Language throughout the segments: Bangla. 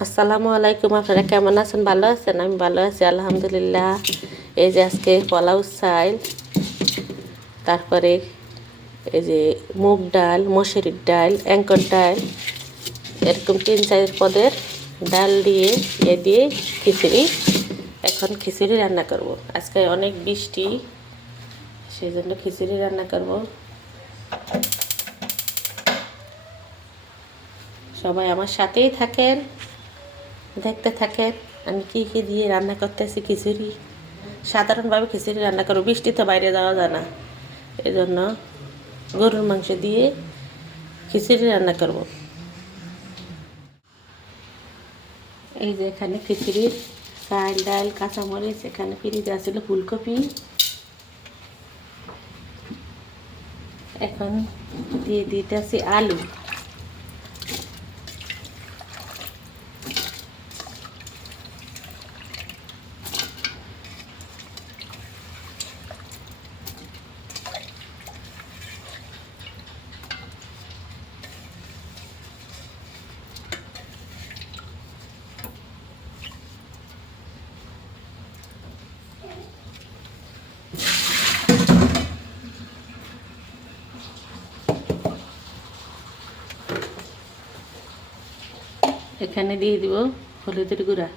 আসসালামু আলাইকুম। আপনারা কেমন আছেন? ভালো আছেন? আমি ভালো আছি আলহামদুলিল্লাহ। এই যে আজকে পোলাও চাইল, তারপরে এই যে মুগ ডাল, মসুরির ডাল, অ্যাঙ্কর ডাল, এরকম 3-4 পদের ডাল দিয়ে দিয়ে খিচুড়ি। এখন খিচুড়ি রান্না করব। আজকে অনেক বৃষ্টি, সেই জন্য খিচুড়ি রান্না করব। সবাই আমার সাথেই থাকেন, দেখতে থাকেন আমি কী কী দিয়ে রান্না করতেছি। খিচুড়ি সাধারণভাবে খিচুড়ি রান্না করবো, বৃষ্টিতে বাইরে যাওয়া যায় না, এই জন্য গরুর মাংস দিয়ে খিচুড়ি রান্না করব। এই যে এখানে খিচুড়ির চাল, ডাল, কাঁচামরিচ, এখানে ফ্রিজে আছিল ফুলকপি। এখন দিয়ে দিতেছি আলু। এখানে দিয়ে দিব হলুদের গুঁড়া,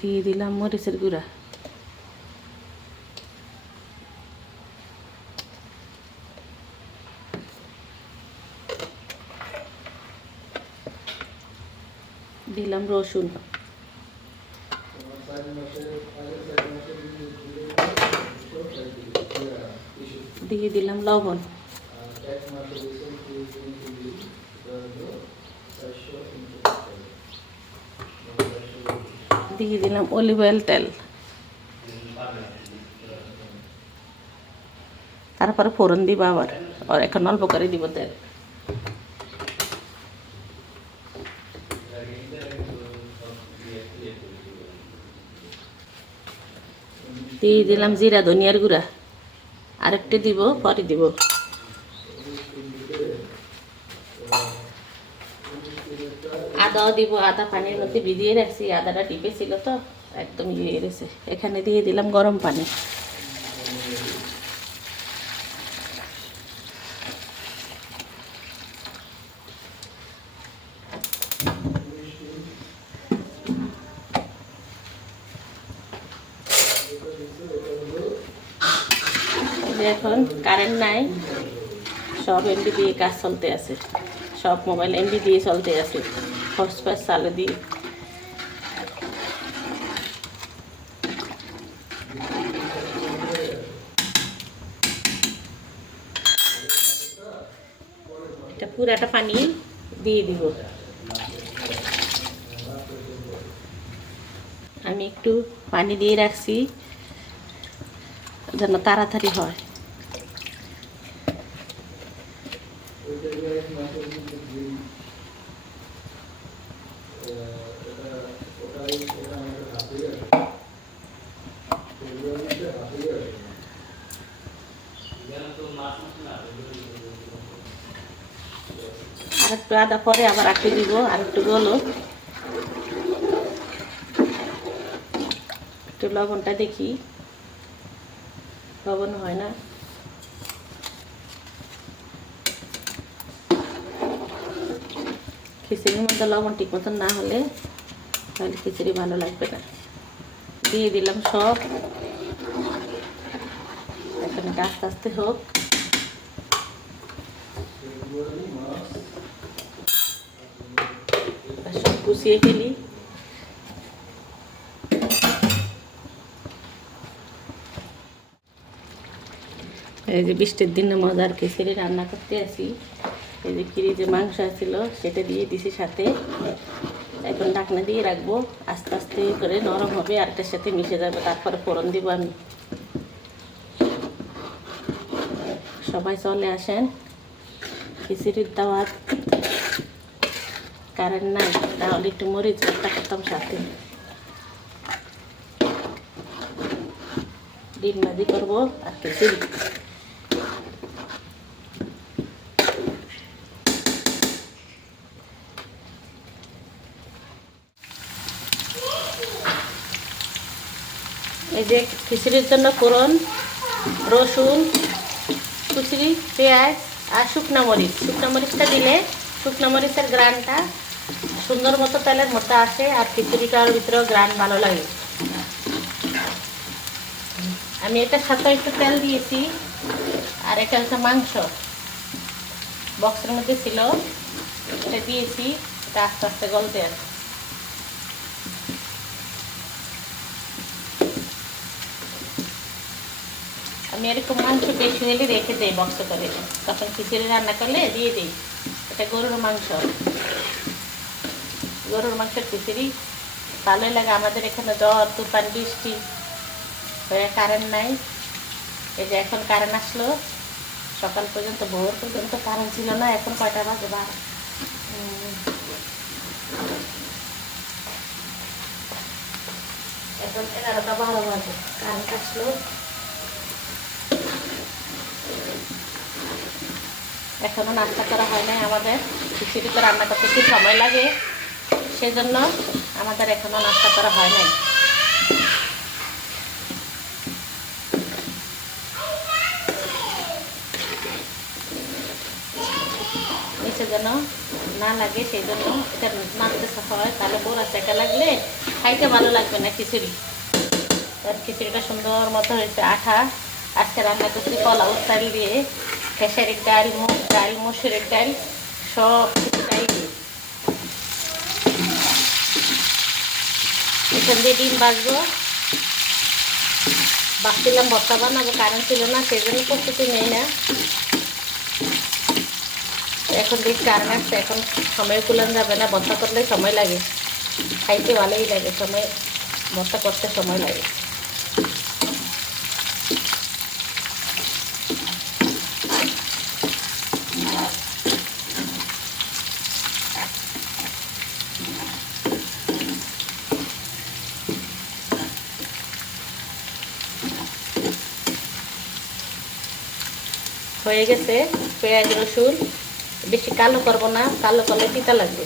দিয়ে দিলাম মরিচের গুঁড়া, দিলাম রসুন, দিয়ে দিলাম লবণ, দিয়ে দিলাম অলিভ অয়েল তেল, তারপরে ফোড়ন দিব আবার, আর এখন অল্প করে দিব তেল। দিয়ে দিলাম জিরা ধনিয়ার গুঁড়া, আরেকটু দিব, পরে দিব। আদাও দিব, আদা পানির মধ্যে ভিজিয়ে রাখছি, আদাটা টিপে ছিল তো একদম ইয়ে গেছে। এখানে দিয়ে দিলাম গরম পানি, এখন কারেন্ট নাই, সব এমবি দিয়ে কাজ চলতে আছে, সব মোবাইল এমবি দিয়ে চলতে আছে, হটস্পট চালু দিয়ে। এটা পুরাটা পানি দিয়ে দিব। আমি একটু পানি দিয়ে রাখছি যেন তাড়াতাড়ি হয়। আর একটু আদা পরে আবার রাখতে দিব, আর একটু গলো, একটু লবণটা দেখি, লবণ হয় না। খিচুড়ির মধ্যে লবণ ঠিক মতন না হলে তাহলে খিচুড়ি ভালো লাগবে না। দিয়ে দিলাম সব, এখন আস্তে আস্তে হোক। সব গুছিয়ে ফেলি। এই যে বৃষ্টির দিনে মজার খিচুড়ি রান্না করতে আসি। এই যে ফ্রিজে মাংস ছিল সেটা দিয়ে দিছি সাথে। এখন ঢাকনা দিয়ে রাখবো, আস্তে আস্তে করে নরম হবে, আরেকটার সাথে মিশে যাবে, তারপরে ফোড়ন দিব আমি। সবাই চলে আসেন খিচুড়ির দাওয়াত। কারেন্ট নাই, তাহলে একটু মরিচ ভর্তা করতাম সাথে, ডিম ভাজি করবো আর খিচুড়ি। যে খিচুড়ির জন্য ফোড়ন, রসুন কুচি, পেঁয়াজ আর শুকনো মরিচ। শুকনো মরিচটা দিলে শুকনো মরিচের গ্রানটা সুন্দর মতো তেলের মতো আসে আর খিচুড়িটার ভিতরেও গ্রান ভালো লাগে। আমি এটার সাথে একটু তেল দিয়েছি। আর এটা হচ্ছে মাংস, বক্সের মধ্যে ছিল, এটা দিয়েছি। এটা আস্তে আস্তে গলতে আছে। আমি এরকম মাংস বেশি হলে রেখে দিই বক্স করে, তখন খিচুড়ি রান্না করলে দিয়ে দিই। এটা গরুর মাংস, গরুর মাংসের খিচুড়ি ভালোই লাগে। আমাদের এখানে ঝড় তুফান বৃষ্টি হয়ে কারেন্ট নাই। এই যে এখন কারেন্ট আসলো, সকাল পর্যন্ত ভোর পর্যন্ত কারেন্ট ছিল না। এখন কয়টা বাজে? এখন 11টা 12 বাজে কারেন্ট আসলো। এখনো নাস্তা করা হয় নাই আমাদের। খিচুড়ি তো রান্না করতে একটু সময় লাগে, সেজন্য আমাদের এখনো নাস্তা করা হয় নাই। নিচে যেন না লাগে, সেই জন্য এটা নাচতে হয়, তাহলে বোরা চেকা লাগলে খাইতে ভালো লাগবে না খিচুড়ি। তার খিচুড়িটা সুন্দর মতো হয়েছে, আঠা। আজকে রান্না করছি পোলাও চাল দিয়ে, খেসারির ডাল, মুগ ডাল, মসুরের ডাল, সব কিছু ডাল দিয়ে। এখান দিয়ে ডিম ভাজবো। ভাবছিলাম ভর্তা বানাবো, কারেন্ট ছিল না, সেই জন্য প্রস্তুতি নেই না। এখন দেখি কারেন্ট আসছে, এখন সময় কুলান যাবে না। ভর্তা করলে সময় লাগে, খাইতে ভালোই লাগে, সময় ভর্তা করতে সময় লাগে। হয়ে গেছে পেঁয়াজ রসুন, বেশি কালো করবো না, কালো করলে তিতা লাগবে।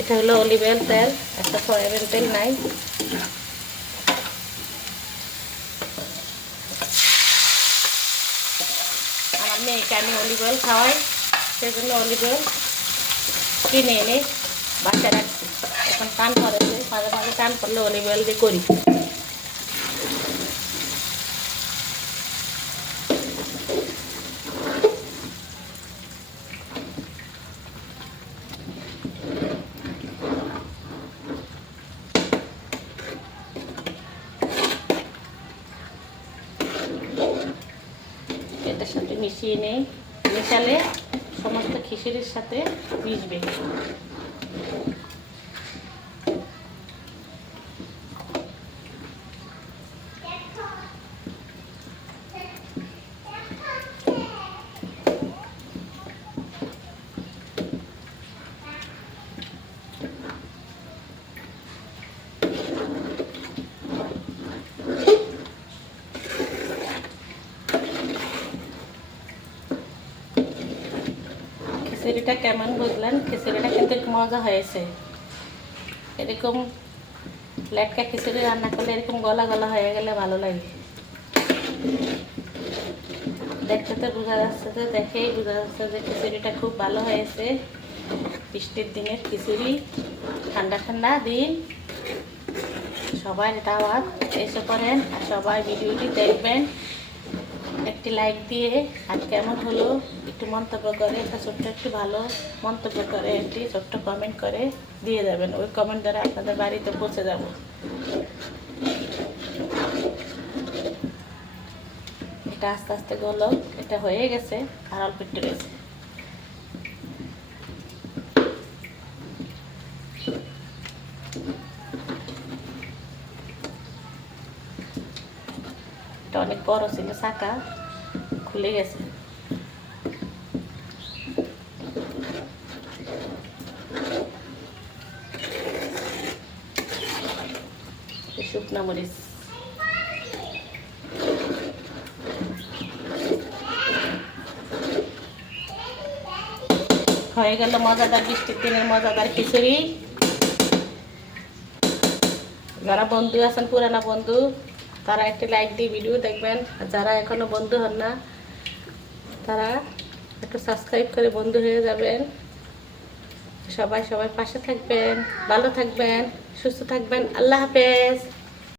এটা হলো অলিভ অয়েল তেল, একটা সয়াবিন তেল নাই। আমার মেয়েকে আমি অলিভ অয়েল খাওয়াই, সেজন্য অলিভ অয়েল কিনে এনে বাসায় রাখছি। এখন টান পড়েছে, মাঝে মাঝে টান পড়লে অলিভ অয়েল দিয়ে করি। এটার সাথে মিশিয়ে নেই, মেশালে সমস্ত খিচুড়ির সাথে মিশবে। খিচুড়িটা কেমন বুঝলেন? খিচুড়িটা কিন্তু মজা হয়েছে। এরকম লেটকা খিচুড়ি রান্না করলে এরকম গলা গলা হয়ে গেলে ভালো লাগে। দেখতে তো বোঝা যাচ্ছে, যে দেখেই বোঝা যাচ্ছে যে খিচুড়িটা খুব ভালো হয়েছে। বৃষ্টির দিনের খিচুড়ি, ঠান্ডা ঠান্ডা দিন, সবাই দাওয়াত এসে করেন আর সবাই ভিডিওটি দেখবেন। একটি লাইক দিয়ে আর কেমন হলো একটু মন্তব্য করে, একটা ছোট্ট একটু ভালো মন্তব্য করে, একটি ছোট্ট কমেন্ট করে দিয়ে যাবেন। ওই কমেন্ট দ্বারা আপনাদের বাড়িতে পৌঁছে যাব। এটা আস্তে আস্তে গলো, এটা হয়ে গেছে আর অল্প একটু গেছে। এটা অনেক বড় ছিল, চাকা খুলে গেছে। শুকনো মরিচ হয়ে গেল মজাদার বৃষ্টির দিনের মজাদার খিচুড়ি। যারা বন্ধু আছেন পুরানা বন্ধু তারা একটি লাইক দিয়ে ভিডিও দেখবেন, আর যারা এখনো বন্ধু হন না তারা একটু সাবস্ক্রাইব করে বন্ধু হয়ে যাবেন। সবাই সবাই পাশে থাকবেন, ভালো থাকবেন, সুস্থ থাকবেন। আল্লাহ হাফেজ।